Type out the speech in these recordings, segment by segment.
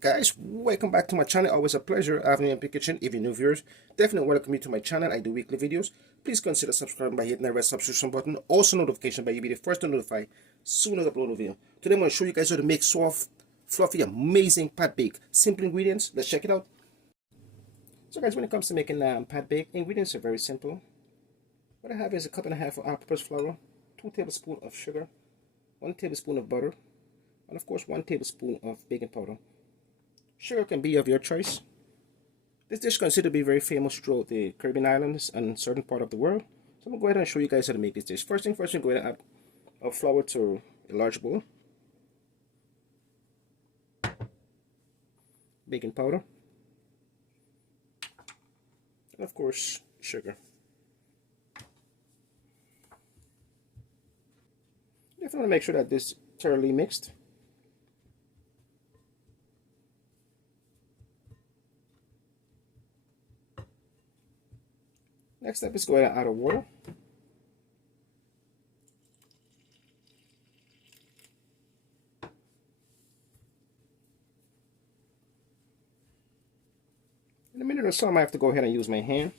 Guys, welcome back to my channel. Always a pleasure having you in the kitchen. If you're new viewers, definitely welcome you to my channel. I do weekly videos. Please consider subscribing by hitting that red subscription button. Also notification bell, you'll be the first to notify soon as I upload a video. Today I'm going to show you guys how to make soft, fluffy, amazing pad bake. Simple ingredients. Let's check it out. So guys, when it comes to making pad bake, ingredients are very simple. What I have is a cup and a half of all-purpose flour, 2 tablespoons of sugar, 1 tablespoon of butter, and of course 1 tablespoon of baking powder. Sugar can be of your choice. This dish is considered to be very famous throughout the Caribbean islands and certain part of the world. So I'm going to go ahead and show you guys how to make this dish. First thing first, I'm going to add our flour to a large bowl. Baking powder. And of course, sugar. Definitely want to make sure that this is thoroughly mixed. Next step is go ahead and add a water. In a minute or so, I might have to go ahead and use my hand.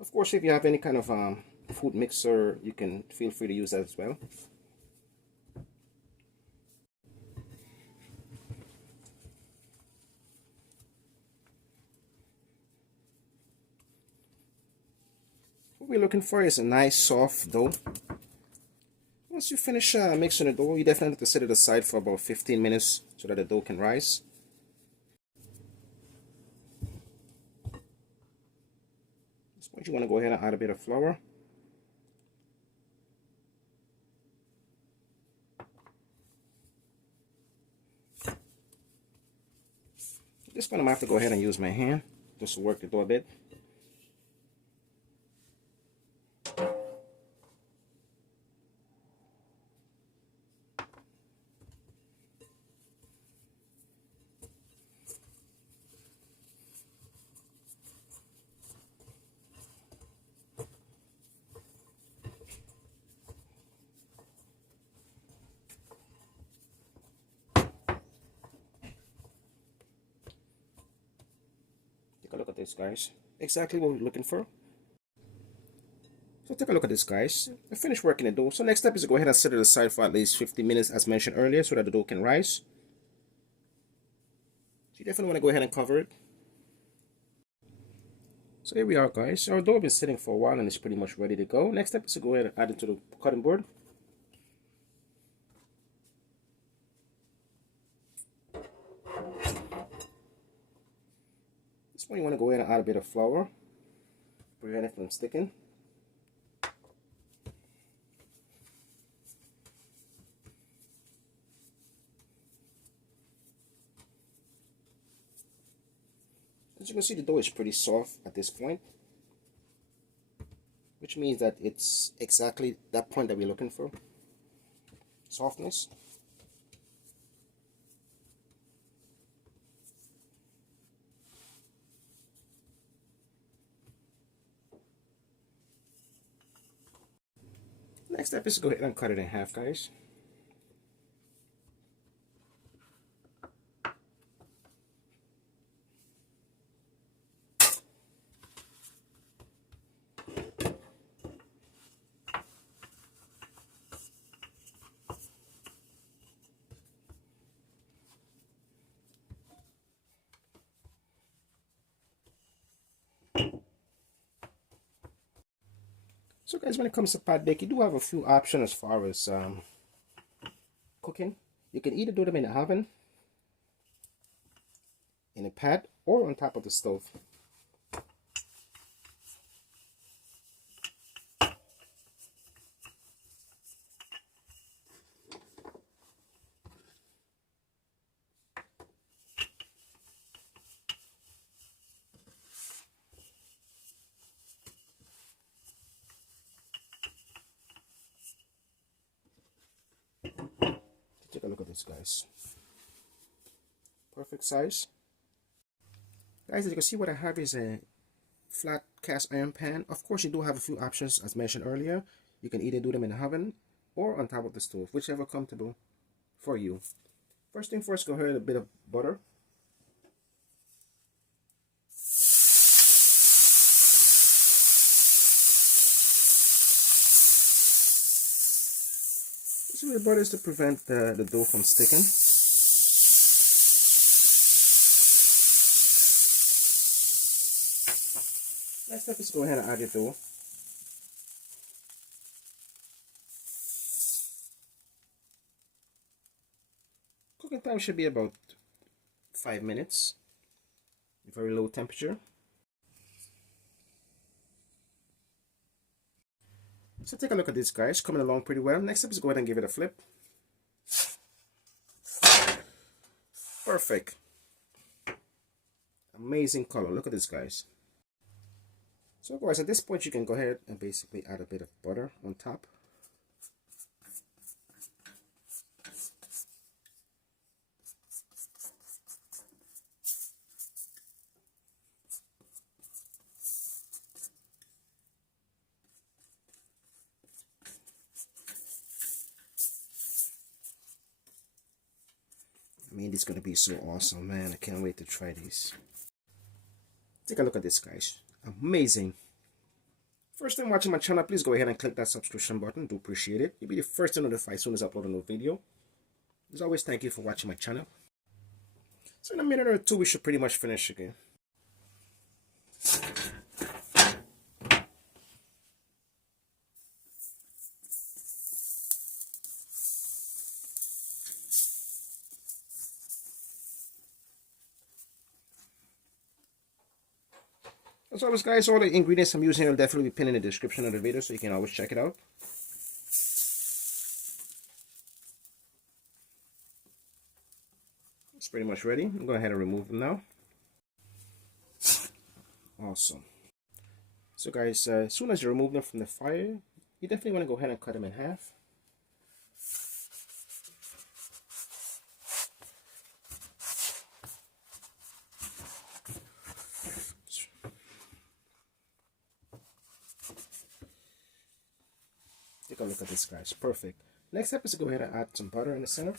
Of course, if you have any kind of food mixer, you can feel free to use that as well. What we're looking for is a nice soft dough. Once you finish mixing the dough, you definitely have to set it aside for about 15 minutes so that the dough can rise. At this point, you want to go ahead and add a bit of flour. At this point, I'm going to have to go ahead and use my hand just to work the dough a bit. Take a look at this, guys. Exactly what we're looking for. So take a look at this, guys. I finished working the dough. So next step is to go ahead and set it aside for at least 50 minutes as mentioned earlier so that the dough can rise. So you definitely want to go ahead and cover it. So here we are, guys. Our dough has been sitting for a while and it's pretty much ready to go. Next step is to go ahead and add it to the cutting board. This one you want to go ahead and add a bit of flour. Prevent it from sticking. As you can see, the dough is pretty soft at this point, which means that it's exactly that point that we're looking for. Softness. Next step is to go ahead and cut it in half, guys. So guys, when it comes to pad bake, you do have a few options as far as cooking. You can either do them in the oven, in a pad, or on top of the stove. Take a look at this, guys. Perfect size. Guys, as you can see, what I have is a flat cast iron pan. Of course, you do have a few options as mentioned earlier. You can either do them in the oven or on top of the stove, whichever comfortable for you. First thing first, go ahead with a bit of butter. So the butter is to prevent the dough from sticking. Next step is go ahead and add your dough. Cooking time should be about 5 minutes. Very low temperature. So take a look at this, guys. Coming along pretty well. Next step is go ahead and give it a flip. Perfect. Amazing color. Look at this, guys. So guys, at this point you can go ahead and basically add a bit of butter on top. I mean, this is going to be so awesome, man. I can't wait to try these. Take a look at this, guys. Amazing. First time watching my channel, please go ahead and click that subscription button. Do appreciate it. You'll be the first to notify as soon as I upload a new video. As always, thank you for watching my channel. So in a minute or two, we should pretty much finish again. As always, guys, all the ingredients I'm using will definitely be pinned in the description of the video, so you can always check it out. It's pretty much ready. I'm going to go ahead and remove them now. Awesome. So guys, as soon as you remove them from the fire, you definitely want to go ahead and cut them in half. Take a look at this, guys. Perfect. Next step is to go ahead and add some butter in the center.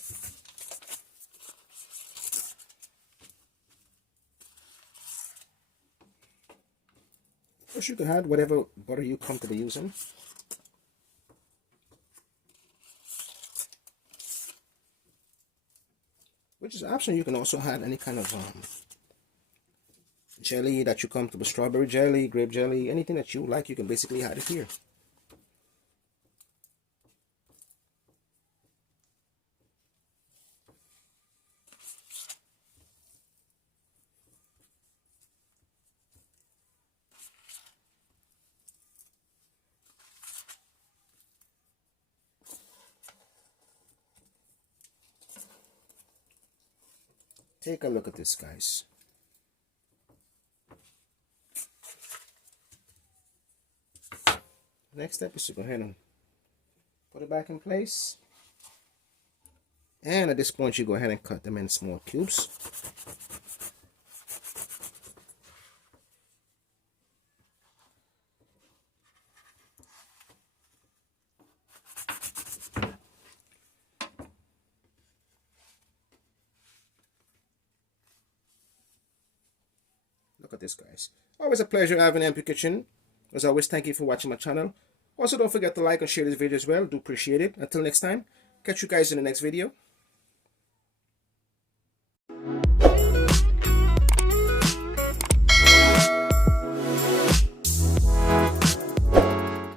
First, you can add whatever butter you're comfortable using. Which is optional. You can also add any kind of jelly that you're comfortable. Strawberry jelly, grape jelly, anything that you like, you can basically add it here. Take a look at this, guys. Next step is to go ahead and put it back in place. And at this point, you go ahead and cut them in small cubes. Look at this, guys. Always a pleasure having MP Kitchen. As always, thank you for watching my channel. Also, don't forget to like and share this video as well. Do appreciate it. Until next time, catch you guys in the next video.